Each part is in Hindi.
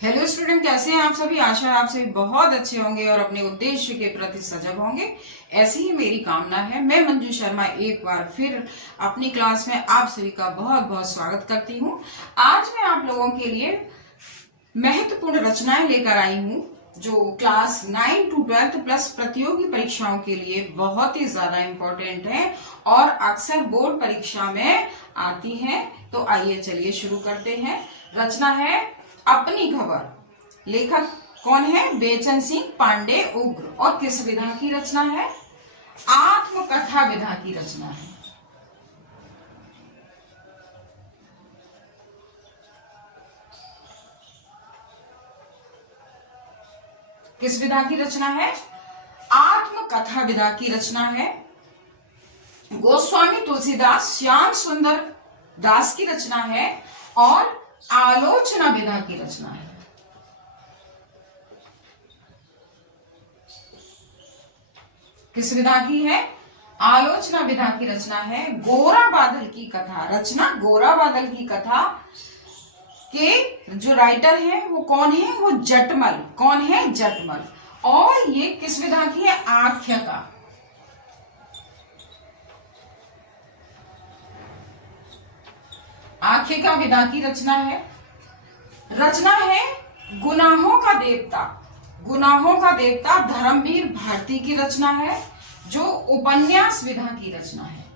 हेलो स्टूडेंट, कैसे हैं आप सभी। आशा है आप सभी बहुत अच्छे होंगे और अपने उद्देश्य के प्रति सजग होंगे। ऐसी ही मेरी कामना है। मैं मंजू शर्मा एक बार फिर अपनी क्लास में आप सभी का बहुत बहुत स्वागत करती हूं। आज मैं आप लोगों के लिए महत्वपूर्ण रचनाएं लेकर आई हूं जो क्लास 9 टू 12 प्लस प्रतियोगी परीक्षाओं के लिए बहुत ही ज्यादा इम्पोर्टेंट है और अक्सर बोर्ड परीक्षा में आती हैं। तो आइए चलिए शुरू करते हैं। रचना है अपनी खबर। लेखक कौन है? बेचन सिंह पांडे उग्र। और किस विधा की रचना है? आत्मकथा विधा की रचना है। किस विधा की रचना है? आत्मकथा विधा की रचना है। गोस्वामी तुलसीदास श्याम सुंदर दास की रचना है और आलोचना विधा की रचना है। किस विधा की है? आलोचना विधा की रचना है। गोरा बादल की कथा। रचना गोरा बादल की कथा के जो राइटर है वो कौन है? वो जटमल। कौन है? जटमल। और ये किस विधा की है? आख्याका। आख्याका विधा की रचना है। रचना है गुनाहों का देवता। गुनाहों का देवता धर्मवीर भारती की रचना है जो उपन्यास विधा की रचना है।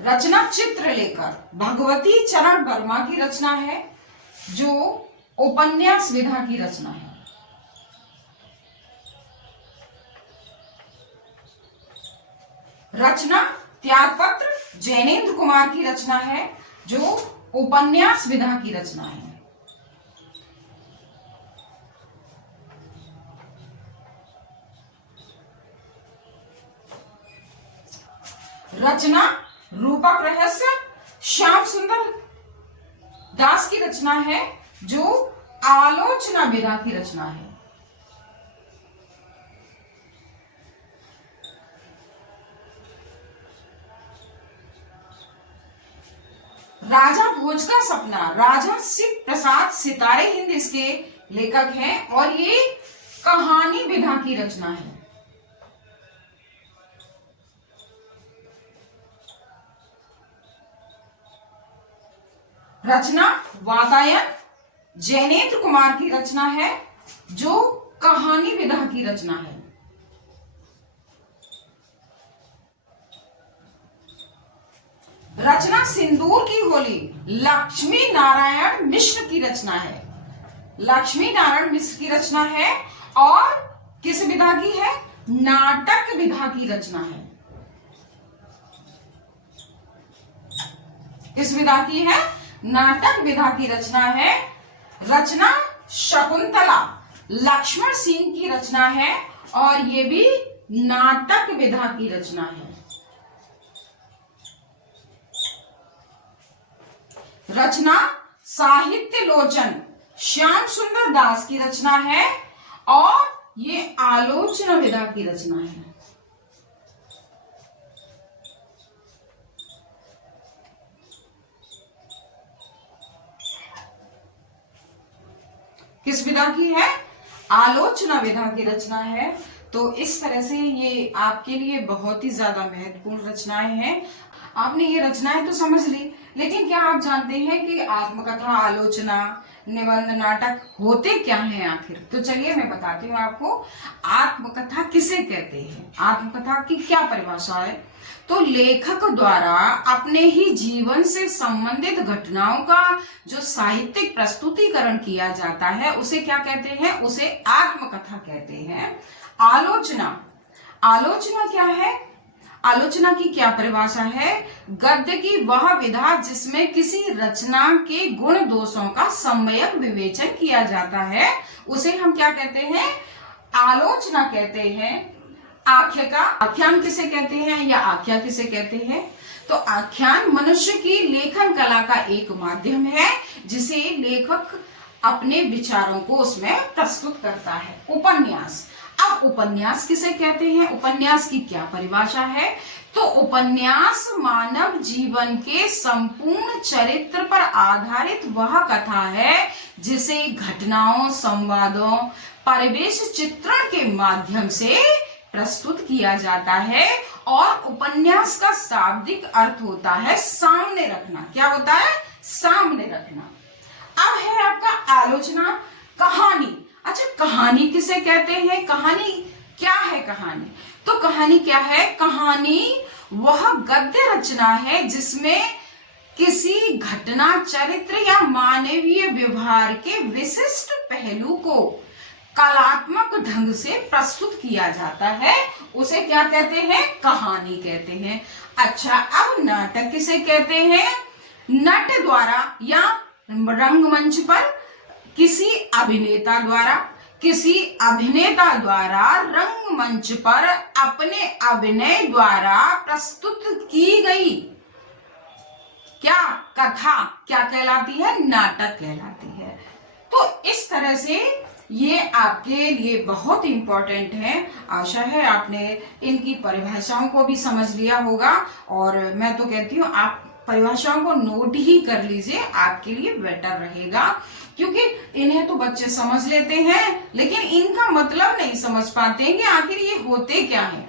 रचना चित्रलेखक भगवती चरण वर्मा की रचना है जो उपन्यास विधा की रचना है। रचना त्यागपत्र जैनेन्द्र कुमार की रचना है जो उपन्यास विधा की रचना है। रचना रूपक रहस्य श्याम सुंदर दास की रचना है जो आलोचना विधा की रचना है। राजा भोज का सपना राजा शिव प्रसाद सितारे हिंद इसके लेखक हैं और ये कहानी विधा की रचना है। रचना वातायन जैनेन्द्र कुमार की रचना है जो कहानी विधा की रचना है। रचना सिंदूर की होली लक्ष्मी नारायण मिश्र की रचना है। लक्ष्मी नारायण मिश्र की रचना है और किस विधा की है? नाटक विधा की रचना है। किस विधा की है? नाटक विधा की रचना है। रचना शकुंतला लक्ष्मण सिंह की रचना है और ये भी नाटक विधा की रचना है। रचना साहित्य लोचन श्याम सुंदर दास की रचना है और ये आलोचना विधा की रचना है। किस विधा की है? आलोचना विधा की रचना है। तो इस तरह से ये आपके लिए बहुत ही ज्यादा महत्वपूर्ण रचनाएं हैं। आपने ये रचनाएं तो समझ ली, लेकिन क्या आप जानते हैं कि आत्मकथा, आलोचना, निबंध, नाटक होते क्या हैं आखिर? तो चलिए मैं बताती हूँ आपको। आत्मकथा किसे कहते हैं? आत्मकथा की क्या परिभाषा है? तो लेखक द्वारा अपने ही जीवन से संबंधित घटनाओं का जो साहित्यिक प्रस्तुतिकरण किया जाता है उसे क्या कहते हैं? उसे आत्मकथा कहते हैं। आलोचना, आलोचना क्या है? आलोचना की क्या परिभाषा है? गद्य की वह विधा जिसमें किसी रचना के गुण दोषों का सम्यक विवेचन किया जाता है उसे हम क्या कहते हैं? आलोचना कहते हैं। आख्याका, आख्यान किसे कहते हैं या आख्या किसे कहते हैं? तो आख्यान मनुष्य की लेखन कला का एक माध्यम है जिसे लेखक अपने विचारों को उसमें प्रस्तुत करता है। उपन्यास, अब उपन्यास किसे कहते हैं, उपन्यास की क्या परिभाषा है? तो उपन्यास मानव जीवन के संपूर्ण चरित्र पर आधारित वह कथा है जिसे घटनाओं, संवादों, परिवेश चित्रण के माध्यम से प्रस्तुत किया जाता है। और उपन्यास का शाब्दिक अर्थ होता है सामने रखना। क्या होता है? सामने रखना। अब है आपका आलोचना, कहानी। अच्छा, कहानी किसे कहते हैं? कहानी क्या है? कहानी तो कहानी क्या है? कहानी वह गद्य रचना है जिसमें किसी घटना, चरित्र या मानवीय व्यवहार के विशिष्ट पहलू को कलात्मक ढंग से प्रस्तुत किया जाता है। उसे क्या कहते हैं? कहानी कहते हैं। अच्छा, अब नाटक किसे कहते हैं? नट द्वारा या रंगमंच पर किसी अभिनेता द्वारा रंगमंच पर अपने अभिनय द्वारा प्रस्तुत की गई क्या कथा क्या कहलाती है? नाटक कहलाती है। तो इस तरह से ये आपके लिए बहुत इंपॉर्टेंट है। आशा है आपने इनकी परिभाषाओं को भी समझ लिया होगा, और मैं तो कहती हूँ आप परिभाषाओं को नोट ही कर लीजिए, आपके लिए बेटर रहेगा, क्योंकि इन्हें तो बच्चे समझ लेते हैं लेकिन इनका मतलब नहीं समझ पाते हैं कि आखिर ये होते क्या है।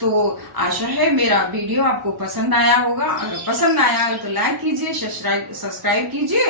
तो आशा है मेरा वीडियो आपको पसंद आया होगा। अगर पसंद आया है तो लाइक कीजिए, सब्सक्राइब कीजिए।